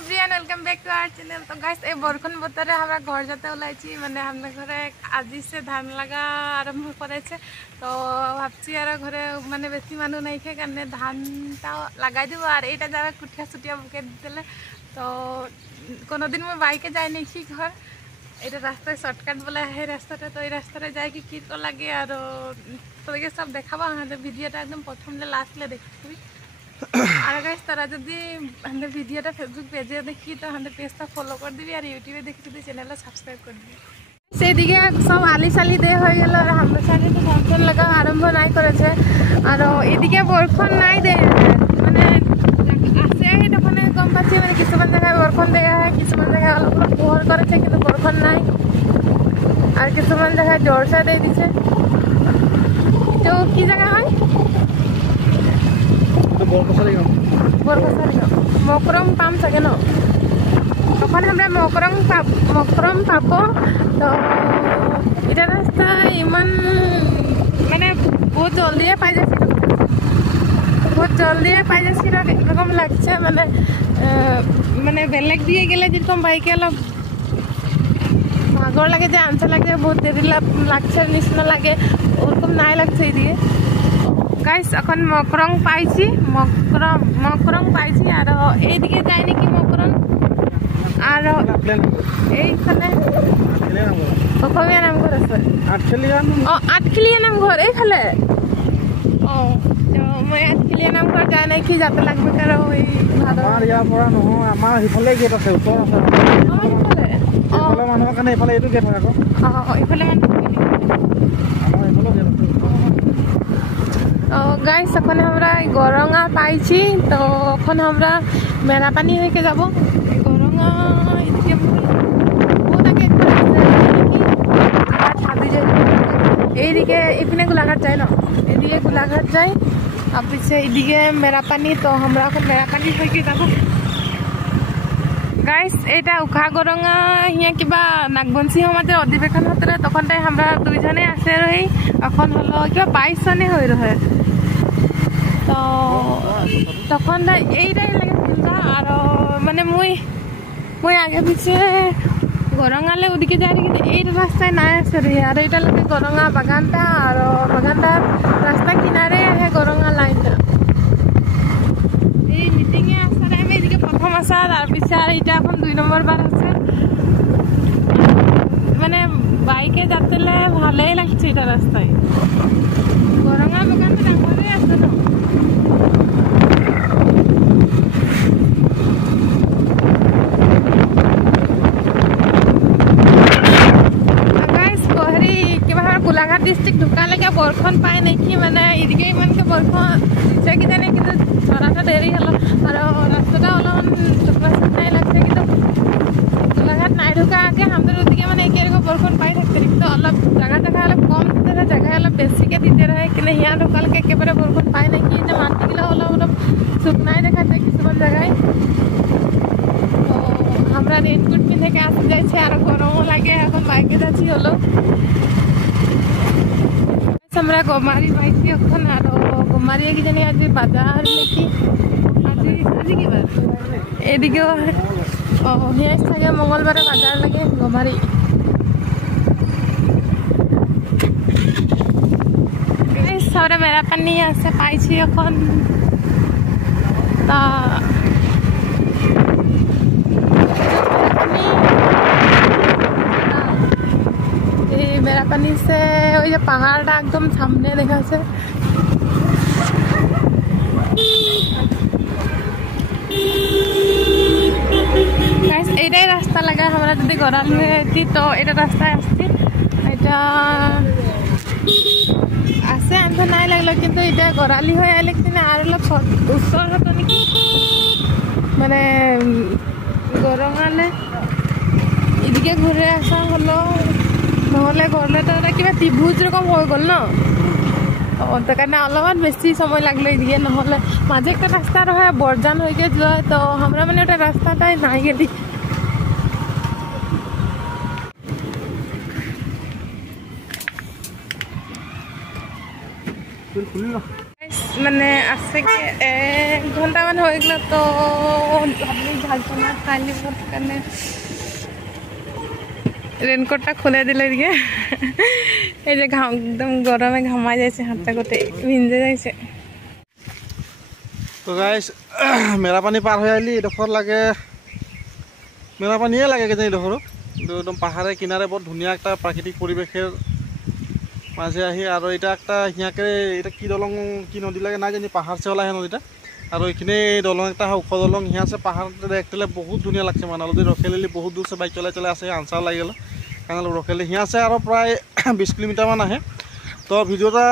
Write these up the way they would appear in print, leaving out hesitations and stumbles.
Everyone welcome back to our channel. तो guys ए बरखन बतरे हमरा घर जाते ओलाइची माने हमने घरे आज से धान लगा आरंभ करे छे। तो भाबची यार घरे माने बेसी मानु नहीं खे करने धानटा लगाई देबो और एटा जारा कुटिया सुटिया बुके देले। तो कोनो दिन मैं बाइके जाय नहीं छी घर एटा रास्ता शॉर्टकट बोला है रास्ता तो ये रास्ता रे जाय कि को लागे और तो ये सब देखाबा हम वीडियोटा एकदम प्रथम ले लास्ट ले देखबी। और गाइस तारा जदि हम वीडियोटा फेसबुक पेजे देखी तो हम पेजटा फॉलो कर दिबी और यूट्यूबे देखि जदि चैनलटा सब्सक्राइब कर दिबी। से दिके सब आली साली दे हो गेल और हम साथे तो फंक्शन लगा आरंभ नाही करे छे और एदिके बरखन नाही दे माने आसे है तो माने कम पाछे माने किछुमान जगह बरखन देया है किछुमान जगह अलग पोहर करे छे किंतु बरखन नाही और किछुमान जगह जोर से दे दिछे। तो की जगह है मकरम पाम सके न तक हमें मकरम पाप तो इटा रास्ता इमान माने बहुत जल्दी पाई जाए रकम लगे माने माने बेलेग दिए गले जेरकम बाइके अलग भागर लगे जे आंसर लगे बहुत देरी लगे निचना लगे ओरकम ना लगे दिए। गाइस अखन मकरंग पाइছি मकरंग पाइছি और एदिके जाय नेকি मकरंग और এইখানে অসমীয়া নাম ঘর আছে আটখিলিয়া নাম ঘর এইখানে তো মই আটখিলিয়া নাম ঘর যাই নাই কি যাতে লাগবে কার ওই আমাৰ ইয়াৰ পৰা নহয় আমাৰ হিফালে গেট আছে ওচৰ আছে এইফালে মানুহৰ কাৰণে এইফালে এইটো গেট হয় আকৌ এইফালে মানুহ আমাৰ এইফালে গেট আছে। गाइस अखन हमरा गरंगा पाइছি तो अखन हमरा मेरा पानी होके जाबो गरंगा इतके बहुत आगे कि छादी जाय एदिके इतने गोलाघाट जाय न एदिके गोलाघाट जाय अब पीछे एदिके मेरा पानी तो हमरा अखन मेरा पानी होके जाबो। गाइस एटा उखा गरंगा हिया किबा नागबंसी हमते अधिवेशन हतरे तखनते हमरा दुई जने आसे रही अखन हलो किबा 22 जने होय रहे तो तखन এইটাই লাগে চিন্তা আর মানে মই আগে পিছে গরঙ্গালে ওদিকে যাই কিন্তু এই রাস্তায় নাই আছে রে আর এটা লাগে গরঙ্গা বাগানটা আর বাগানটার রাস্তা কিনারে আছে গরঙ্গা লাইনটা এই মিটিং এ আসার আমি এদিকে প্রথম আসা আর পিছে আর এটা এখন 2 নম্বর বার আছে মানে বাইকে যাতেলে ভালোই লাগছে এটা রাস্তায় গরঙ্গা বাগানটা ডাঙরে আছে না। गोलाघाट डिस्ट्रिक्ट ढुका लगे बरखन पाए नहीं कि मैंने इदिके इमान के बरखन से कि जाने कि थोड़ा देरी हलो और रास्ता अलग टुकड़ा नहीं लगते कि गोलाघाट नहीं ढुका आगे हमদের ওদিকে মানে একে এরকম বরখন পাই থাকতে কিন্তু অলপ জায়গা অলপ কম দিতে রহে জায়গা অলপ বেশিকে দিতে রহে কিন্তু হিয়া ঢুকালকে একেবারে বরখন পাই নাই কি যে মাটিগুলো অলপ শুকনাই দেখাতে কিছুমান জায়গায় তো আমরা রেনকোট পিন্ধে के আসতে যাইছে আর গরমও লাগে এখন বাইকে যাচ্ছি হলো हमरा गोमारी पाइছি এখন আর গোমারি কি জানি আজ বাজার নাকি আজ কি বার এদিকে ও হিয়াস থাকে মঙ্গলবারে বাজার লাগে গোমারি এই সারা মেরা পানি আছে পাইছি এখন তা मेरा पानी से ওই যে পাহাড়টা একদম সামনে দেখাছে गाइस এইটাই রাস্তা লাগা আমরা যদি গরালি হইতি তো এটা রাস্তায় আসছি এটা আছে আনতে নাই লাগলো কিন্তু এটা গরালি হয়ে আইলে কিনা আর লোক উত্তর হতো নাকি মানে গরঙ্গালে এদিকে ঘুরে আসা হলো নহলে গরলে তো কিবা ত্রিভুজ রকম হয়ে গেল না তো কারণে অলপমান বেশি সময় লাগলো এদিকে নহলে মাঝে একটা রাস্তা রহে বরজান হয়ে যায় তো আমরা মানে ওটা রাস্তাটাই নাই গেলি মানে আছে কি 1 ঘণ্টামান হৈ গ'ল তো ভাবলি ঝালপনা খালি কাৰণে রেনকোটটা খুলে দিলে এদিকে এই যে একদম গরমে ঘামা যাচ্ছে হাতটা গোটে ভিজে যাচ্ছে তো গাইস মেরাপানী পার হয়ে আইলি এডোখর লাগে মেরাপানীয়ে লাগে কেজানি এডোখর কিন্তু একদম পাহাড়ের কিনারে বহুত ধুনিয়া একটা প্রাকৃতিক পরিবেশের মাঝে আহি আর এটা একটা হিয়াকে এটা কি দলং কি নদী লাগে না জানি পাহাড় চেলা হে নদীটা আর ওইখানে দলং একটা ওখ দলং হিয়া আছে পাহাড় দেখতে বহুত ধুনিয়া লাগছে মানে অলরেডি রখেলি বহুত দূর সে বাইক চলাই চলাই আছে আনসার লাগে গেল কারণ রখেলি হিয়া আছে আর প্রায় 20 কিলোমিটার মান আহে তো ভিডিওটা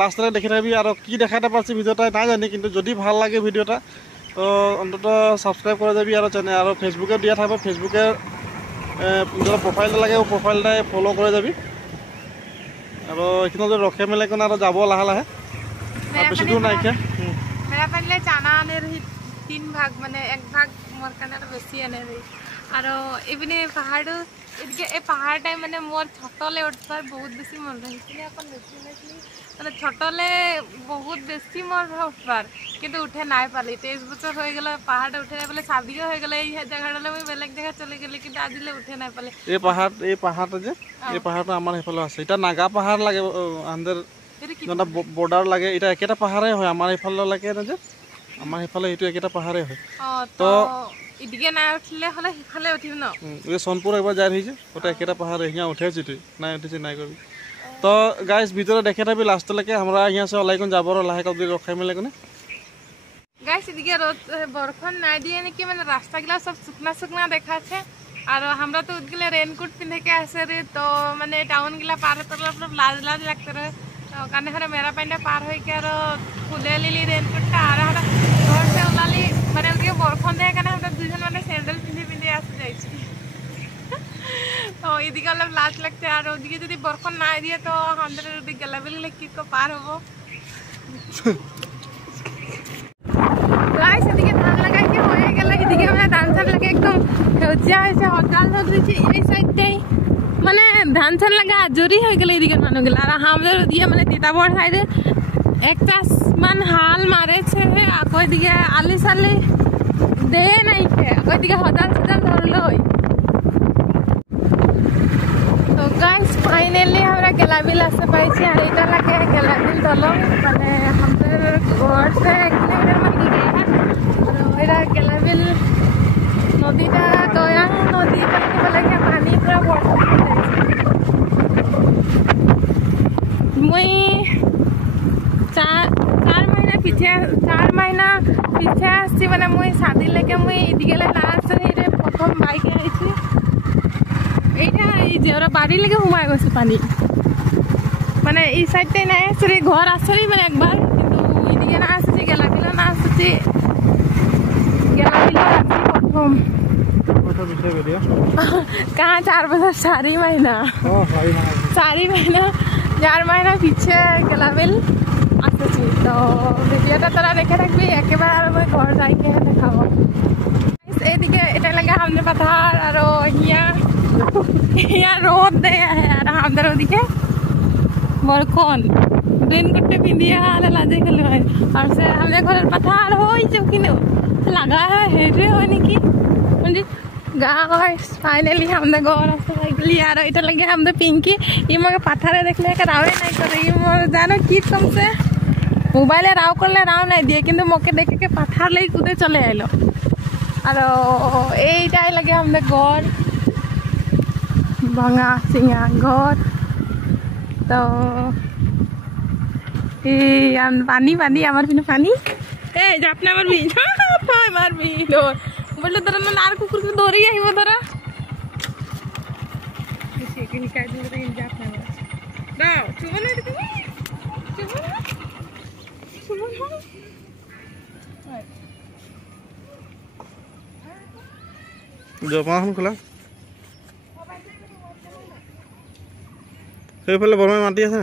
লাস্টে দেখে থাকবি আর কি দেখাতে পারছি ভিডিওটা না জানি কিন্তু যদি ভাল লাগে ভিডিওটা তো অন্তত সাবস্ক্রাইব করে যাবি আর চ্যানেল আর ফেসবুকে দিয়া থাকবে ফেসবুকে প্রোফাইলটা লাগে ও প্রোফাইলটাই ফলো করে যাবি আর এখানে যদি রখে মেলে কোন আর যাব লাহে লাহে আর বেশি দূর নাই কে মেরাপানীলে চানা আনের 3 ভাগ মানে 1 ভাগ মোর কানে আর বেশি আনে আর এবিনে পাহাড় এদিকে এই পাহাড়টাই মানে মোর ছোটলে উঠবার বহুত বেশি মন রয়েছিল এখন বেশি নাকি মানে ছোটলে বহুত বেশি মন উঠবার কিন্তু উঠে নাই পালি 23 বছর হয়ে গেল পাহাড়টা উঠে নাই বলে শাদিও হয়ে গেল এই জায়গাটালে আমি বেলেগ জায়গা চলে গেলি কিন্তু আজিলে উঠে নাই পালি এই পাহাড়টা যে এই পাহাড়টা আমার হেফালে আছে এটা নাগা পাহাড় লাগে আন্দার যেটা বর্ডার লাগে এটা একেটা পাহাড়ে হয় আমার হেফালে লাগে না যে আমার হেফালে এইটো একেটা পাহাড়ে হয় তো ইদিকে নাই উঠলে হলে হিফালে উঠিম ন এই সোনপুর একবার যাই হইছে ওটা একেটা পাহাড়ে হিয়া উঠেছি তুই নাই উঠেছি নাই করবি তো গাইস ভিতরে দেখে থাকবি লাস্টলৈকে আমরা হিয়া সে ওলাইকন যাবৰ লাহে কবি ৰখাই মেলে কোনে গাইস এদিকে রোদ বরখন নাই দিয়ে নাকি মানে রাস্তাগুলো সব শুকনা শুকনা দেখাচ্ছে আর আমরা তো উঠগেলে রেনকোট পিন্ধে के আসে রে তো মানে টাউন গুলা পার হতে লাজ লাজ লাগতে রে কানে হরে মেরাপানীটা পার হই কে আর খুলে লিলি রেনকোটটা আর ঘর সে ওলালি মানে ওদিকে বরখন দেয় কানে আমরা দুজন মানে স্যান্ডেল পিন্ধে পিন্ধে আসে যাইছি তো এদিকে অলপ লাজ লাগছে আর ওদিকে যদি বরখন না দিয়ে তো আমাদের ওদিকে গেলা বেলে কি কো পার হবো গাইস এদিকে ধান লাগাই কি হয়ে গেল এদিকে মানে ধান ধান লাগে একদম হেউজিয়া হয়েছে হকাল ধরেছে এই সাইডটাই মানে ধান ধান লাগা জরি হয়ে গেল এদিকে মানুষগুলো আর আমাদের দিয়ে মানে তিতাবড় সাইডে এক চাষ মান হাল মারেছে আকৌ এদিকে আলি চালি দে নাই আকৌ এদিকে হদাল সদাল ধরলো তো গাইস ফাইনালি আমরা গেলাবিল আসতে পাইছি আর এটা লাগে গেলাবিল দলং মানে আমাদের ঘর से 1 কিলোমিটার মান দূরে এটা গেলাবিল নদীটা দয়াং নদীটা বলে কি পানি পুরা বড় মই 4 মহিনা পিছে আসছি মানে মই শাদি লেকে মই এদিকে না আসছি এটা প্রথম বাইকে আইছি এইটা এই যে ওরা বাড়ি লেগে ঘুমায় গেছে পানি মানে এই সাইডটাই নাই আসছে ঘর আসছে মানে একবার কিন্তু এদিকে না আসছে গেলাবিল না আসছে গেলাবিল আসছে প্রথম कहाँ 4 बजे 4 महीना 4 महीना 4 महीना पीछे गलाबिल आसছি তো ভিডিওটা তোরা দেখে থাকবি একেবারে আর মই ঘর যাইকে দেখাবো এইদিকে এটা লাগে আমাদের পাহাড় আর হিয়া রোদ দেয় আর আমাদের ওদিকে বরখন दिन कट्टे पिंदिया आने लाजे खेले भाई और से हमने घर पथार हो ही जब कि लगा है हेडे हो नहीं की म्हणजे गाइस फाइनली हमने घर रास्ता साइकिल यार এটা লাগে हमने पिंकी ये मगे पथारे देखले का रावे नहीं करे ये मोर जानो की तुमसे मोबाइल राव करले राव नहीं दिए কিন্তু মকে দেখে के पथार लई कुदे चले आइलो আর এইটাই লাগে हमने घर ভাঙা সিঙা ঘর তো এই পানি পানি আমার পিনে পানি এই যে আপনি আমার বিন আমার বিন বললে ধরো না আর কুকুরকে ধরেই আহিব ধরা দাও চুবো না এটা তুমি চুবো না চুবো না জপাখন খোলা সেইফালে বৰমাই মাতি আছে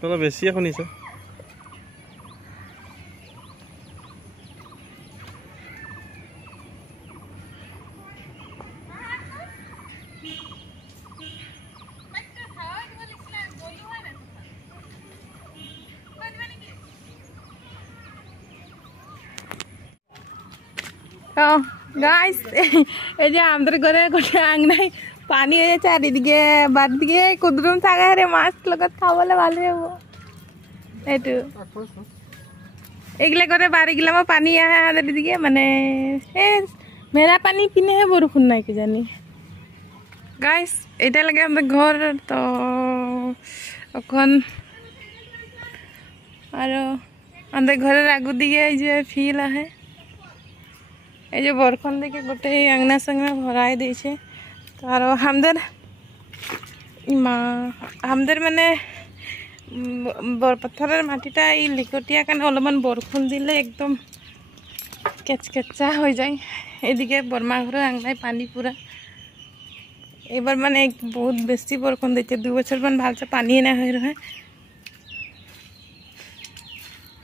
তোরা বেশি শুনিছ তো গাইস এই যে আমাদের ঘরে গোটে আংনাই পানি হয়ে যাচ্ছে চারিদিকে বাড়িদিকে কুদরুম থাকারে মাছ লগত খাবলে ভালো হবো এইটু এগুলা করে বাড়ি গেলাম পানি আহে আমাদের দিকে মানে মেরা পানি পিনে বরষুণ নাই কি জানি গাইস এটা লাগে আমাদের ঘর তো এখন আর আমাদের ঘরের আগু দিকে এই যে ফিল আহে এই যে বরখন দিকে গোটে আংনা সাংনা ভরাই দিয়েছে তো আর আমাদের মানে বরপথরের মাটিটা এই লিকটিয়া কারণে অলপমান বরষুণ দিলে একদম কেচকেচা হয়ে যায় এদিকে বর্মা ঘরে আংনায় পানি পুরা এবার মানে বহুত বেশি বরষুণ দিচ্ছে 2 বছর মান ভালছে পানি না হয়ে রহে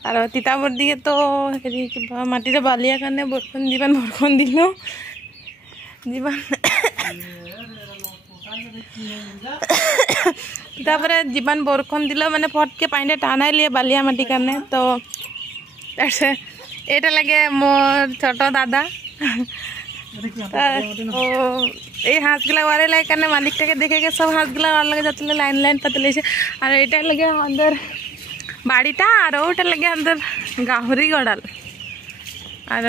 আর তিতাবর দিয়ে তো মাটিটা বালিয়া কারণে বরষুণ দিল জীবন তারপরে জীবন বরষুণ দিল মানে ফটকে পানিটা টানাই লিয়ে বালিয়া মাটি কারণে তো এটা লাগে মোর ছোট দাদা এই হাঁসগুলা ওয়ারে লাগে কারণে মালিকটাকে দেখে গিয়ে সব হাঁসগুলা ওয়ার লাগে যাচ্ছিল লাইন লাইন পাতে লেগেছে আর এটা লাগে আমাদের বাড়িটা আর ওটা লাগে আমাদের গাহরি গড়াল আর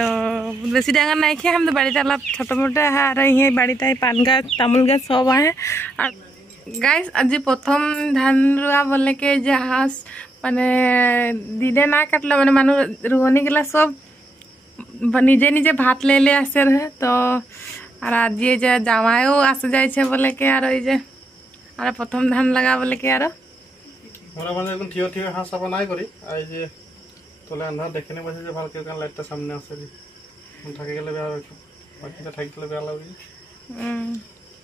বেশি ডাঙর নাই খেয়ে আমাদের বাড়িটা অলপ ছোটো মোটো আহে আর এই বাড়িটা পান গাছ তামুল গাছ সব আহে আর গাইস আজি প্রথম ধান রোয়া বলে কে যে হাঁস মানে দিনে না কাটলে মানে মানুষ রোহনি গেলা সব নিজে নিজে ভাত লে আসে রহে তো আর আজি যে জামাইও আসে যাইছে বলে কে আর ওই যে আর প্রথম ধান লাগা বলে কে আর মোরা মানে এখন ঠিয় ঠিয় হাঁস চাপা নাই করি আর এই যে তোলে আন্ধার দেখে নে বসে যে ভালকে কারণ লাইটটা সামনে আসে থাকে গেলে বেয়া হবে বাকিটা থাকি গেলে বেয়া লাগবে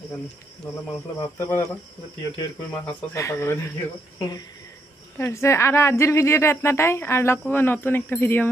এখানে নহলে মানুষরা ভাবতে পারে না যে ঠিয় ঠিয় করে মা হাঁস চাপা করে দিয়ে আর আজির ভিডিওটা এতনাটাই আর লগ পাবো নতুন একটা ভিডিও